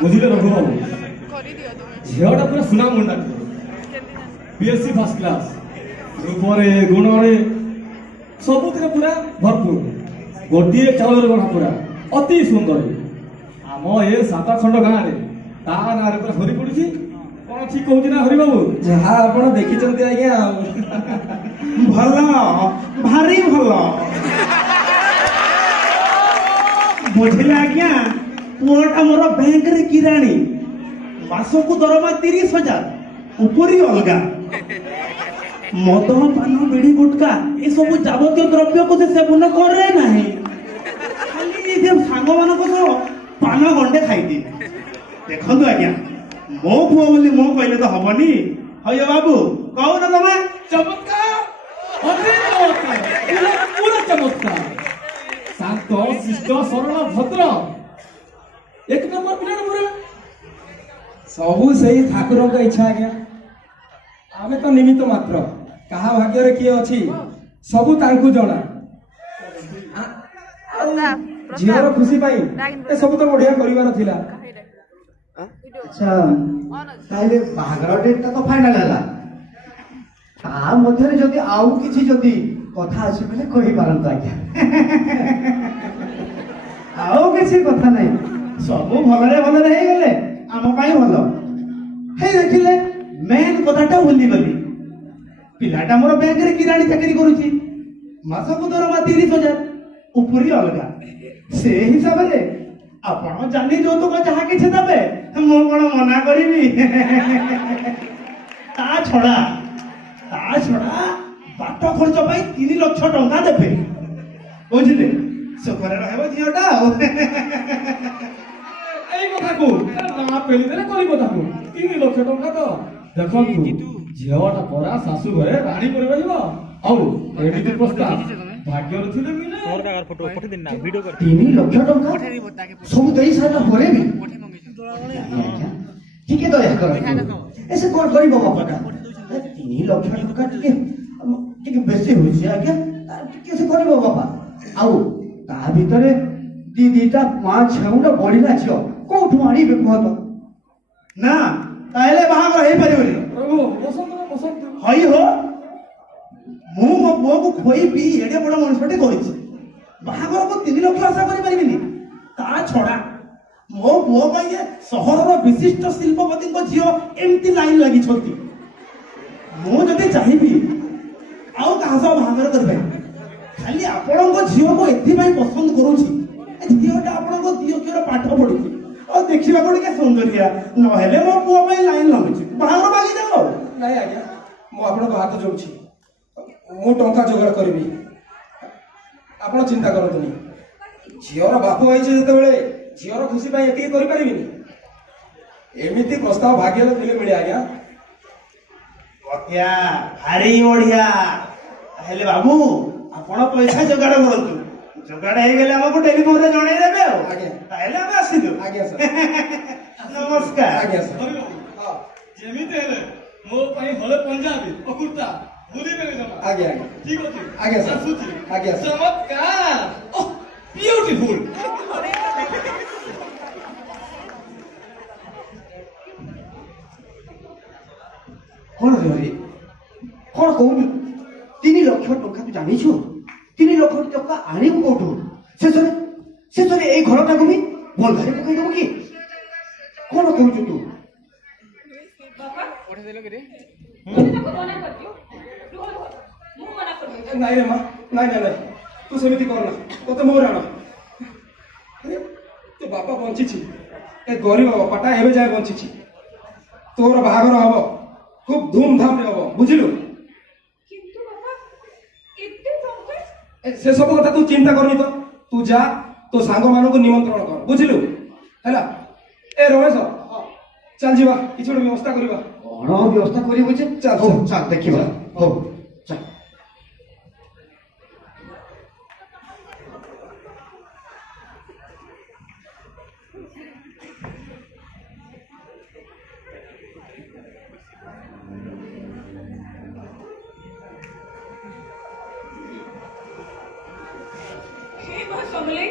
बुझिले Raghu Babu zeta पूरा सुना मुंडा BSc first class रूपरे गुणरे सबुथिरे पूरा भरपूर गोटे चाउल गणा पूरा अति सुंदर आम ए सात खंड गाँव रे ता ना रे पूरा हरी पड़ी कौन ठीक कहूँ ना हरि बाबू जहाँ आप देखी आज्ञा भल भारी भल बुझिले आज्ञा पुआटा मोर बैंक रे किराणी मासकू दरमा 30,000 उपरी अलगा मद पान बिड़ी गुटका ये सब जावतीय द्रव्य को से सेवन करे नाही खाली जे सांग मानक सह पान गंडे खाइदी देखंतु आज्ञा मो पुओ बोली मो कहले तो हबनी हय बाबू कहू ना तमे चमत्कार अति चमत्कार पूरा चमत्कार शांत शिष्ट सरल भद्र एक नंबर पिला पूरा सबू सही ठाकुर का इच्छा आज्ञा आमे तो निमित्त मात्र कहा भाग्य रे किए अछि सबू तांकु जणा झीवर खुशी पाई ए सब तो बढ़िया करिवार थिला अच्छा ताइले बाहागर डेट तो फाइनल हला ता मध्य रे जदी आउ किछि जदी कथा अछि बेले कहि पारंत आज्ञा आउ किछि कथा नै सब भलरे हे गले आम पाई भल हे देखिले मेन कथाटा भूली गली पिलाटा मोर बैंक रे किराणी चाकरी करूची मासको दरमा 30,000 उपरी अलगा से हिसाब रे आपण जानी जो तो जहा किछि दबे मो कोन मना करिवि ता छड़ा बाट खर्च पाई 3 लाख टंका देबे बुझिले सुखरे रहबो झियोटा এই কথা কো না পেলি দেলে কই কথা কো 3 লাখ টাকা তো দেখন্তু ঝিওটা পরা শাশু ঘরে রানী করে রহিব আউ এমিতি প্রস্তাব ভাগ্যর থিলে মিলে তোর কার ফটো পঠে দিন না ভিডিও कर 3 লাখ টাকা सब देई सारा परे भी ठीक है दया कर ऐसे कोन करी बाबा पटा 3 लाख टाका टिके बेसी होई छै आज्ञा टिके से करी बाबा आउ ता भीतरे दीदीटा 5-6 बढिला छियो कोठु आनी बे कहत ना ताइले बाहागर हे परिबरी प्रभु बसंत हई हो मु मो बुआ को खोई पी एडे बड़ मनसटे करिछि बाहागर को 3 लाख आशा करि परिबिनी ता छडा मो बुआ पाइए शहरर विशिष्ट शिल्पपति को झियो एमती लाइन लागि छथि मु जदि चाहिबी आउ काहसा बाहागर करबे खाली आपण को झियो को एथि भाई पसंद करूछि झियोटा आपण को दियो केर पाठ पढिछि और देखिबा को के सौंदर्य न हेले मो पुआ पे लाइन लगुछि बाहागर बागी देबो नहीं आज्ञा मो आपण को हाथ जोड़छि मो टंका जोगाड़ करबी आपण चिंता करतुनी झियोर बापू होइছে जेतेबेले झियोर खुशी पाई एति करि परिबिनी एमिति प्रस्ताव भाग्यले दिले मिले आज्ञा बकिया भारी बढ़िया हेले बाबू आपण पैसा जोगाड़ करतु जोगाड़ हे गेले हमको टेलीफोन रे जणाई देबे आज्ञा ताइले हम आसिलु आज्ञा सर नमस्कार आज्ञा सर हां जेमिते हेले मो पाई हले पंजाबी अकुर्ता भूली बेले जमा आज्ञा ठीक अछि आज्ञा सर आज्ञा चमत्कार ओह ब्यूटीफुल कोन रे कोन कहू 3 लाख टका तू जानि छु 3 लाख टका आनी कोठु से सरे ए घरटा को भी बोल घरे पकई दबो की कोन कहू तू बाबा पठे देलो के रे तू मना कर दियो मु मना कर नहीं रे मां नहीं तू सेमिति करना तो मोर आना अरे तो बापा बंची छी ए गरीब बापाटा एबे जाय बंची छी तोर बाहागर हबो खूब धूमधाम रे हबो बुझिलु किंतु बाबा एते टंका से सब कथा तू चिंता करनी तो तू जा तो सांग मानन को निमंत्रण कर बुझिलु हैला ए रमेश चल जीवा किछ व्यवस्था करबा कोन व्यवस्था करी बुझे चल देखिबा हो चल कमले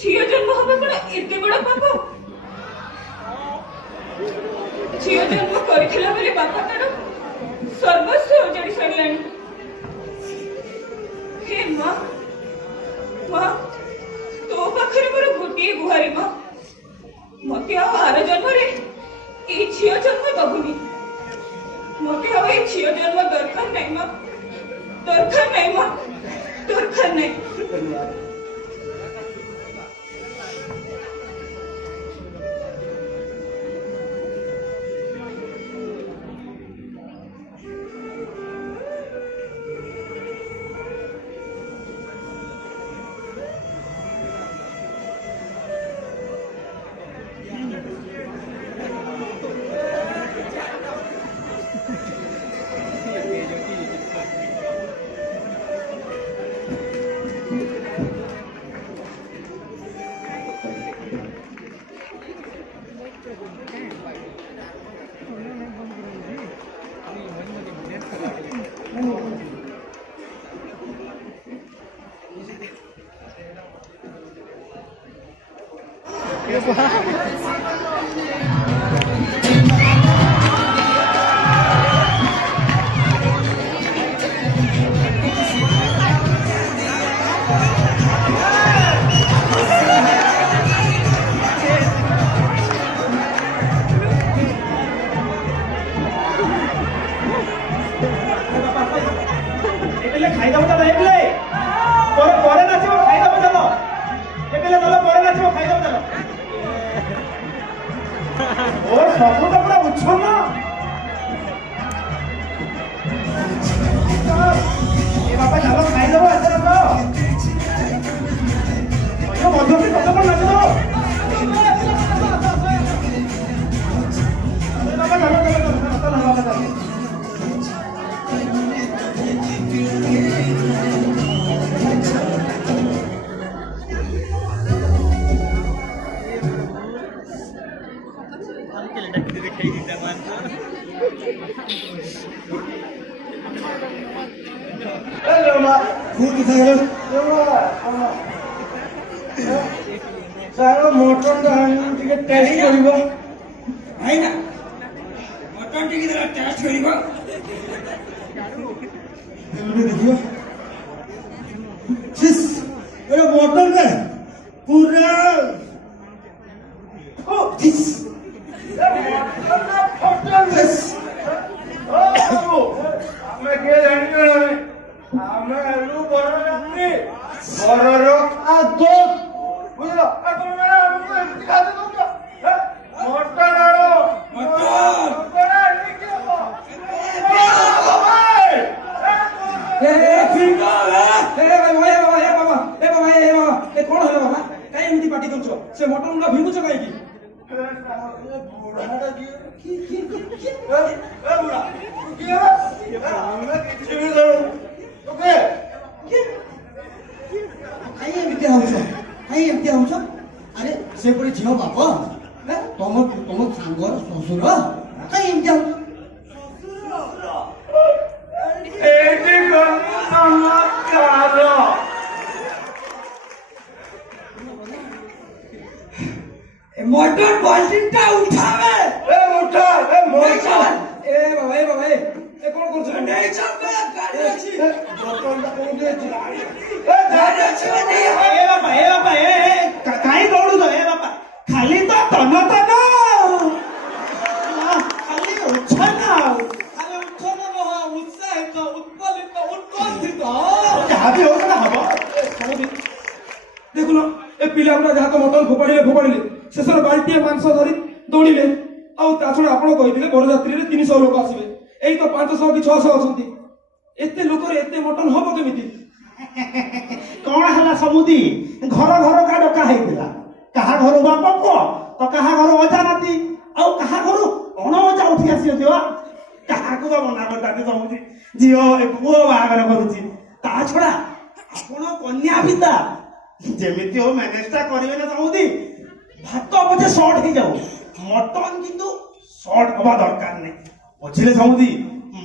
झियो जन्म हवा कौन एते बड़ पाप झियो जन्म करथिला बेले बापा तार सर्वस्व उजाड़ी सारिलानी हे माँ माँ तो पाखरे मोर गोटे गुहारी माँ मते आर जन्म रे ए झियो जन्म दबुनी मते ए झियो जन्म दरकार नहीं माँ दरकार नहीं माँ दरकार नहीं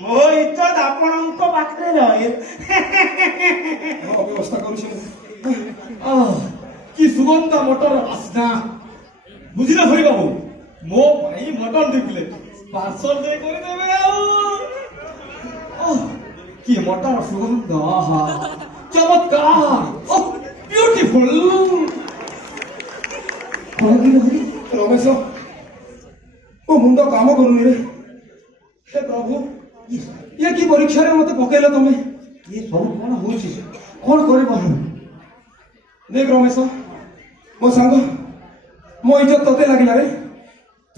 ମୋ ଇଜ୍ଜତ ଆପଣଙ୍କ ପାଖରେ ରହେ। ବ୍ୟବସ୍ଥା କରୁଛି କି ସୁଗନ୍ଧ ମଟର ବାସ୍ନା ବୁଝିଲେ ଭାଇ ବାବୁ ମୋ ପାଇଁ ମଟନ 2 ପ୍ଲେଟ ପାର୍ସଲ ଦେଇ କରିଦେବେ ଆଉ କି ମଟର ସୁଗନ୍ଧ ଆହା ଚମତ୍କାର ବ୍ୟୁଟିଫୁଲ ରମେଶ ମୋ ମୁଣ୍ଡ କାମ କରୁନି ରେ हे प्रभु ये की परीक्षा रे मते पकेला तमे ये सब कौन होची कौन करे बाहर देख रमेश मो सांग मो इज्जत तते लागिला रे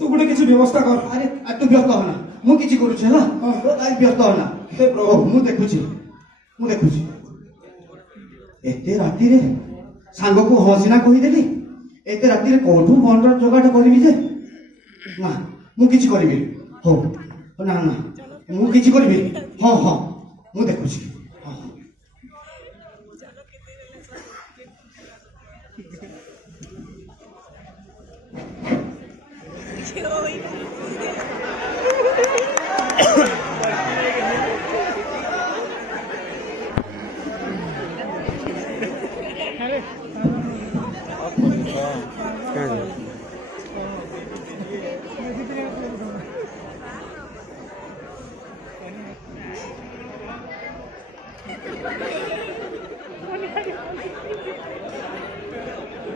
तू गुटे किछि व्यवस्था कर अरे तू व्यस्त होना मु किछि करूछ हला तो आई व्यस्त होना हे प्रभु मु देखुछि एते राती रे सांग को हसिना कहि देली एते राती रे कोठू बंडर जोगाट करबी जे ना मु किछि करबी हो ना ना मु किछि करबी हां हां मु देखुछि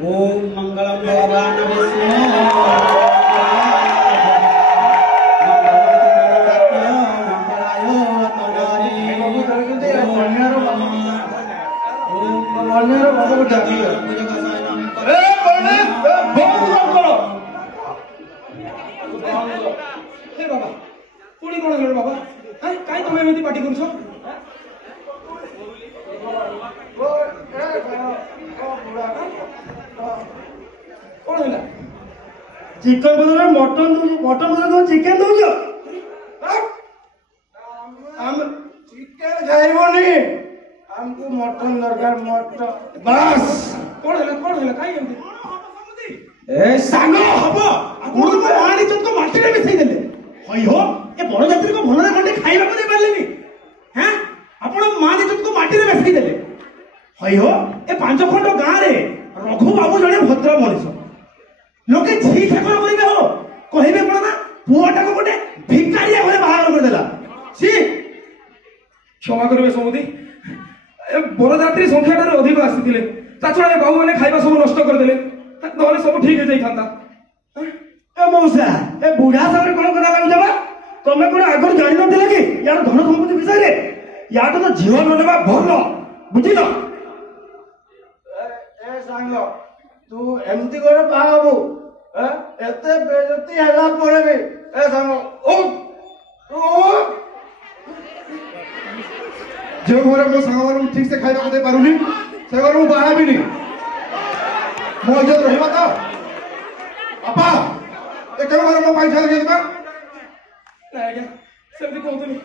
ओम मंगलम भगवान विष्णु चिकन बदले मटन बदले चिकेन दौच हम चिकेन खाइबनी हमको मटन दरकार मटन बस कोण हैला काई एमती ए सांग हबो आपण को आनी चत को माटी रे मिसई देले हई हो ए बड़ जात्री को भलरे खंडे खाइबा को दे पारलेनी हैं आपण मानी चत को माटी रे मिसई देले हई हो ए पांच खंड गां रे रघु बाबू जने भद्र मनीष लोके छी ठाकुर करिबे हो कहिबे कोन ना पुआटा को गोटे भिकारिया घरे बाहर कर देला छी क्षमा करबे समुदी ए बरजात्री संख्या ठारे अधिक आसीथिले ता छडा ए बाबू माने खाइबा सब नष्ट कर देले नहले सब ठीक हे जाई थांता ए मौसा ए बुढ़ा सारे कोन करा लागु जाबा तमे कोन आगर जानि नथिले कि यार धन संपत्ति विषय रे यार तो जीवन नेबा भलो बुझिलो ए सांग तू एमती करे बाबू एते बेजती हला पड़े भी ए सांग ओ जो घरे मो सांग मानु ठीक से खाइबा दे पारुनी से घर मु बाहा भी नहीं मो इज्जत रहिबा तो अपा ए केन घर मो पैसा दे देबा ना आज्ञा सेमती कहतनी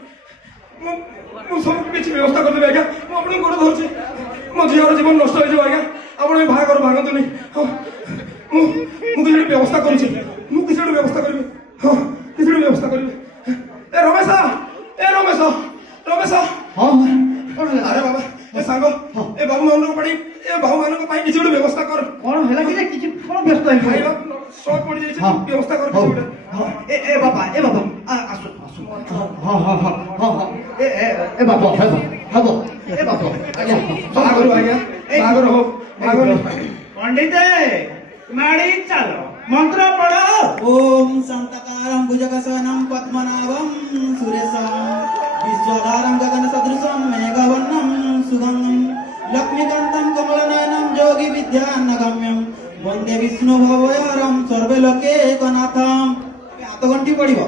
मु सब किछि व्यवस्था कर देबे आज्ञा मु अपने गोड़ धरछि मो झियर जीवन नष्ट हो जाय आज्ञा आपण भागर भागंतुनी मु किछि व्यवस्था करूछि मु किछि व्यवस्था करबी हां किछि व्यवस्था करबी ए रमेश हां अरे बाबा ए सांग ए बाबू मानक पड़ी ए बाबू मानक पाई किछि व्यवस्था कर कोन हैला कि किछि कोन व्यस्त है खाइबा शॉर्ट पड़ी जाय छै व्यवस्था कर किछि ए बाबा आसु हां ए बाबा हबो ए बाबा आगर हो पंडित माड़ी चलो मंत्र पढ़ो ओम शांतकारं भुजगशयनं पद्मनाभं सुरेशं विश्वधारं गगन सदृशं मेघवर्णं सुगंधं लक्ष्मीकान्तं कमलनयनं योगी विद्यानगम्यं वंदे विष्णु भवयहरं सर्वे लोके एकनाथं हाथ गंठी पड़िबो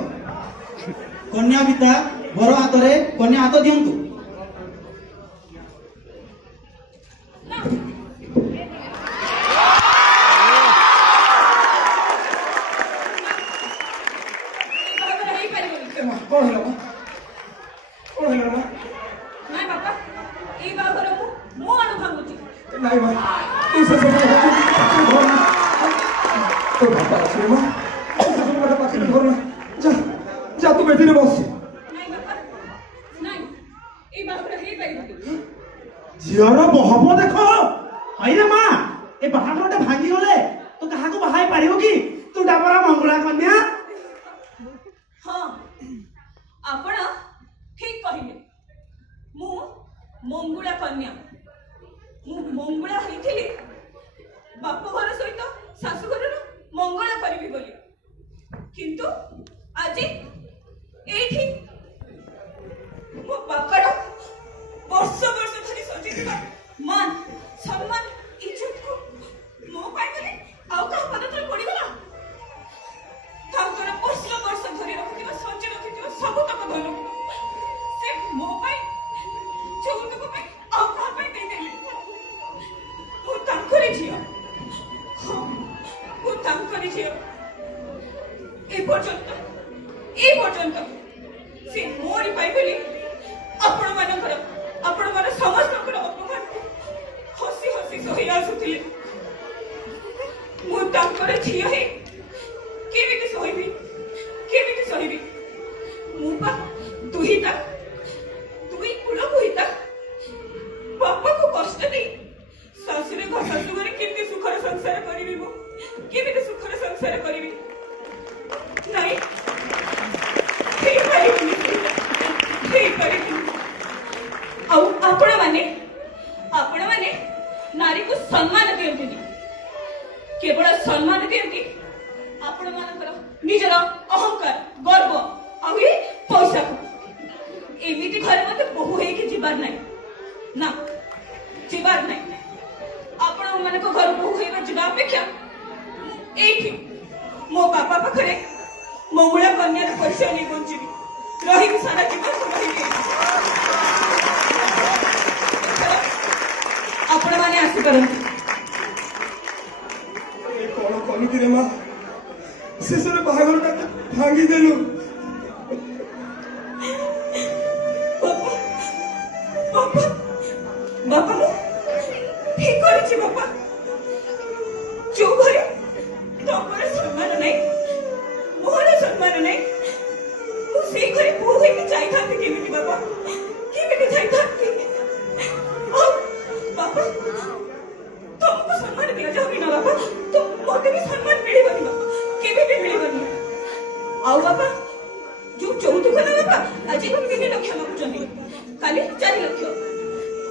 कन्या पिता बर हातरे कन्या हाथ दियंतु कोण हैला ନାଇଁ ବାପା ଏଇ ବାହାଘର ମୁଁ ଆଣୁ ଭାଙ୍ଗୁଛି ନାଇଁ ମା ତୁ ସେ ସବୁ तो बाबा আছে মা তো বাবা পাশে ধর না যা যা তুই বেদিনে বস ନାଇଁ ବାପା ଝିଅର ବହବ ଦେଖ ହଇରେ ମା ଏ ବାହାଘରଟା ଭାଙ୍ଗି ଗଲେ ତୁ କାହାକୁ ବାହାଇ ପାରିବ କି ତୁ ଡାବରା ମଙ୍ଗୁଳା କନ୍ୟା ହଁ ଆପଣ ଠିକ କହିଲେ ମୁଁ ମଙ୍ଗୁଳା କନ୍ୟା ମୁଁ ମଙ୍ଗୁଳା ହେଇଥିଲି ବାପ ଘର ସହିତ ଶାଶୁଘରର ମଙ୍ଗଳ କରିବି ବୋଲି କିନ୍ତୁ ଆଜି ଏଇଠି ମୋ ବାପାର ବର୍ଷ ବର୍ଷ ଧରି ସଜିଥିବା ମାନ ସମ୍ମାନ ଇଜ୍ଜତକୁ ମୋ ପାଇଁ ବୋଲି ଆଉ କାହା ପାଦ ତଳେ ପଡ଼ିଗଲା ତାଙ୍କର ବର୍ଷ ବର୍ଷ ଧରି ରଖିଥିବା ସଞ୍ଚୟ ରଖିଥିବା ସବୁତକ ଧନକୁ ସେ ମୋ ପାଇଁ ଯୌତୁକ ପାଇଁ ଆଉ କାହା ପାଇଁ ଦେଇଦେଲେ ମୁଁ ତାଙ୍କରି ଝିଅ ହଁ ମୁଁ ତାଙ୍କରି ଝିଅ ଏ ପର୍ଯ୍ୟନ୍ତ ସେ ମୋରି ପାଇଁ ବୋଲି ଆପଣମାନଙ୍କର ସମସ୍ତଙ୍କର ଅପମାନକୁ ହସି ହସି ସହି ଆସୁଥିଲେ ମୁଁ ତାଙ୍କର ଝିଅ ହେଇ କେମିତି ସହିବି ମୁଁ ବା ଦୁଇ କୂଳକୁ ହିତା ବାପାକୁ କଷ୍ଟ ଦେଇ ଶାଶୁଘରେ କେମିତି ସୁଖର ସଂସାର କରିବି ମୁଁ କେମିତି ସୁଖର ସଂସାର କରିବି ନାଇଁ ହେଇପାରିବନି ଆଉ ଆପଣମାନେ ନାରୀକୁ ସମ୍ମାନ ଦିଅନ୍ତିନି କେବଳ ସମ୍ମାନ ଦିଅନ୍ତି ଆପଣମାନଙ୍କର ନିଜର ଅହଙ୍କାର ଗର୍ବ ଆଉ ଏ ପଇସାକୁ ଏମିତି ଘରେ ମତେ ବୋହୂ ହେଇକି ଯିବାର ନାହିଁ ଆପଣମାନଙ୍କ ଘର ବୋହୂ ହେଇବା ଯିବା ଅପେକ୍ଷା ଏଇଠି ମୋ ବାପା ପାଖରେ ମଙ୍ଗୁଳା କନ୍ୟାର ପରିଚୟ ନେଇ ବଞ୍ଚିବି ରହିବି ସାରା ଜୀବନ ରହିବି ଆପଣମାନେ ଆସିପାରନ୍ତି କଣ କଲୁ କିରେ ମା ଶେଷରେ ବାହାଘରଟା ଭାଙ୍ଗିଦେଲୁ ବାପା ମୁଁ ଠିକ କରିଛି ବାପା ଯୋଉ ଘରେ ତମର ସମ୍ମାନ ନାହିଁ ମୋର ସମ୍ମାନ ନାହିଁ ମୁଁ ସେଇ ଘରେ ବୋହୂ ହେଇକି ଯାଇଥାନ୍ତି କେମିତି ବାପା କେମିତି ଯାଇଥାନ୍ତି ଆଉ ବାପା ତମକୁ ସମ୍ମାନ ଦିଆଯାଉନି ନା ବାପା ତ ମତେ ବି ସମ୍ମାନ ମିଳିବନି ବାପା କେବେ ବି ମିଳିବନି ଆଉ ବାପା ଯୋଉ ଯୌତୁକ ନା ବାପା ଆଜି 3 ଲକ୍ଷ ମାଗୁଛନ୍ତି କାଲି 4 ଲକ୍ଷ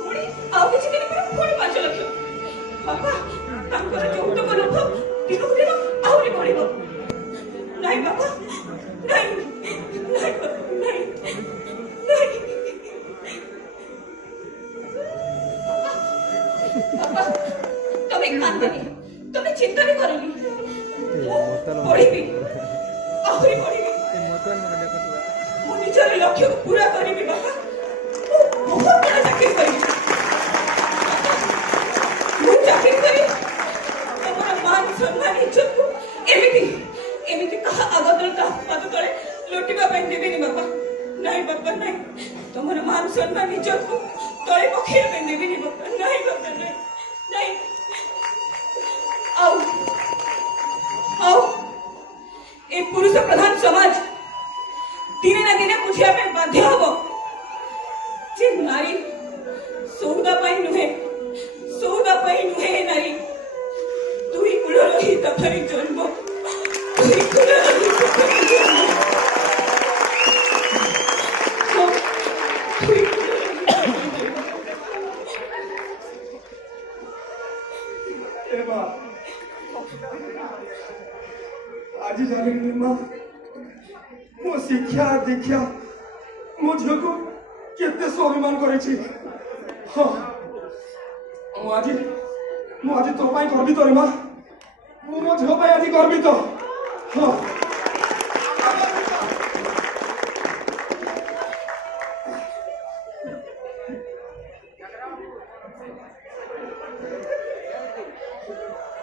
ପୁଣି ଆଉ କିଛି ଦିନ ପରେ ପୁଣି 5 ଲକ୍ଷ ବାପା ତାଙ୍କର ଯୌତୁକ ଲୋଭ ଦିନକୁ ଦିନ ଆହୁରି ବଢିବ ନାଇଁ ବାପା ନାଇଁ ବାପା ତମେ କାନ୍ଦନି ତମେ ଚିନ୍ତା ବି କରନି ମୁଁ ପଢିବି ଆହୁରି ପଢିବି ମୁଁ ନିଜର ଲକ୍ଷ୍ୟକୁ ପୁରା କରିବି ବାପା ମୁଁ ବହୁତ ବଡ଼ ଚାକିରି କରିବି ମୁଁ ଚାକିରି କରି ତମର ମାନ ସମ୍ମାନ ଇଜ୍ଜତକୁ ଏମିତି କାହା ଆଗତରେ କାହା ପାଦ ତଳେ ଲୁଟିବା ପାଇଁ ଦେବିନି ବାପା ନାଇଁ ବାପା ନାଇଁ ତମର ମାନ ସମ୍ମାନ ଇଜ୍ଜତକୁ ତଳେ ପକେଇବା ପାଇଁ ଦେବିନି ବାପା ନାଇଁ ବାପା ନାଇଁ ଆଉ ଏ ପୁରୁଷ ପ୍ରଧାନ ସମାଜ ଦିନେ ନା ଦିନେ ବୁଝିବା ପାଇଁ ବାଧ୍ୟ ହବ ଯେ ନାରୀ ସୌଦା ପାଇଁ ନୁହେଁ ନାରୀ ଦୁଇ କୂଳର ହିତ ଧରି ଜନ୍ମ आज जाने माँ मो शिक्षा दीक्षा मो झील को केते स्वाभिमान करे हाँ आज तो गर्वित रे माँ मो झील आज गर्वित हाँ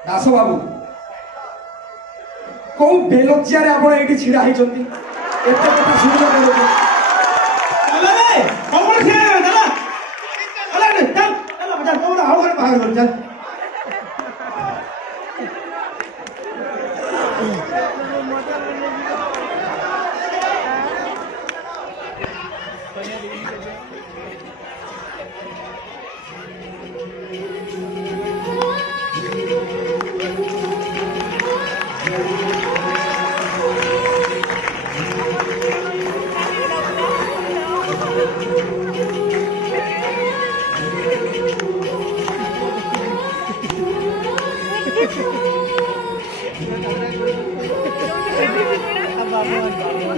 दास बाबू कौ बेलज्जा रे आपण एठी छिड़ा ही चंती एते कथा सुनिबा पड़ो चला रे कौन खेले रे चला चला रे चल चला बजा कौन हाउ करे बाहर कर चल Mama,